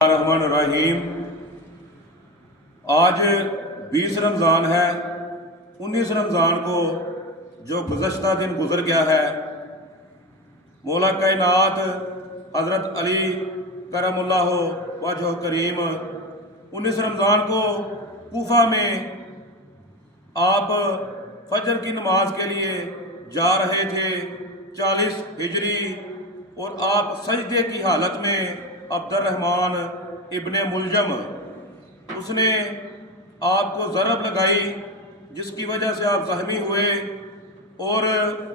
الرحمن الرحیم۔ آج 20 رمضان ہے۔ 19 رمضان کو جو گزشتہ دن گزر گیا ہے، مولا کائنات حضرت علی کرم اللہ وجہ کریم 19 رمضان کو کوفہ میں آپ فجر کی نماز کے لیے جا رہے تھے 40 ہجری، اور آپ سجدے کی حالت میں عبد الرحمن ابن ملجم اس نے آپ کو ضرب لگائی، جس کی وجہ سے آپ زخمی ہوئے، اور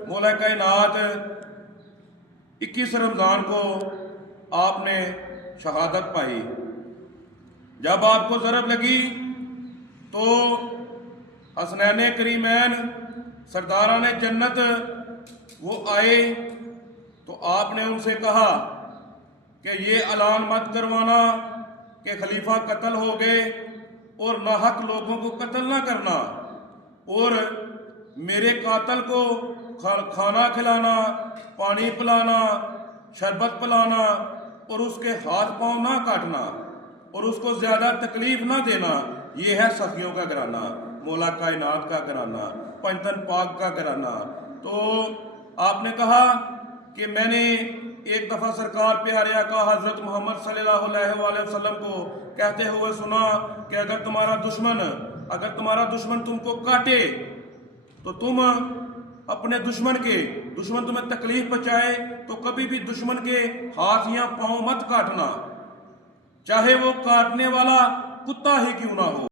مولا کائنات 21 رمضان کو آپ نے شہادت پائی۔ جب آپ کو ضرب لگی تو حسنین کریمین سرداران جنت وہ آئے، تو آپ نے ان سے کہا کہ یہ اعلان مت کروانا کہ خلیفہ قتل ہو گئے، اور ناحق لوگوں کو قتل نہ کرنا، اور میرے قاتل کو کھانا کھلانا، پانی پلانا، شربت پلانا، اور اس کے ہاتھ پاؤں نہ کاٹنا، اور اس کو زیادہ تکلیف نہ دینا۔ یہ ہے سخیوں کا گھرانہ، مولا کائنات کا گھرانہ، پنجتن پاک کا گھرانہ۔ تو آپ نے کہا کہ میں نے ایک دفعہ سرکار پیارے آقا حضرت محمد صلی اللہ علیہ وآلہ وسلم کو کہتے ہوئے سنا کہ اگر تمہارا دشمن تم کو کاٹے تو تم اپنے دشمن تمہیں تکلیف پہنچائے تو کبھی بھی دشمن کے ہاتھ یا پاؤں مت کاٹنا، چاہے وہ کاٹنے والا کتا ہی کیوں نہ ہو۔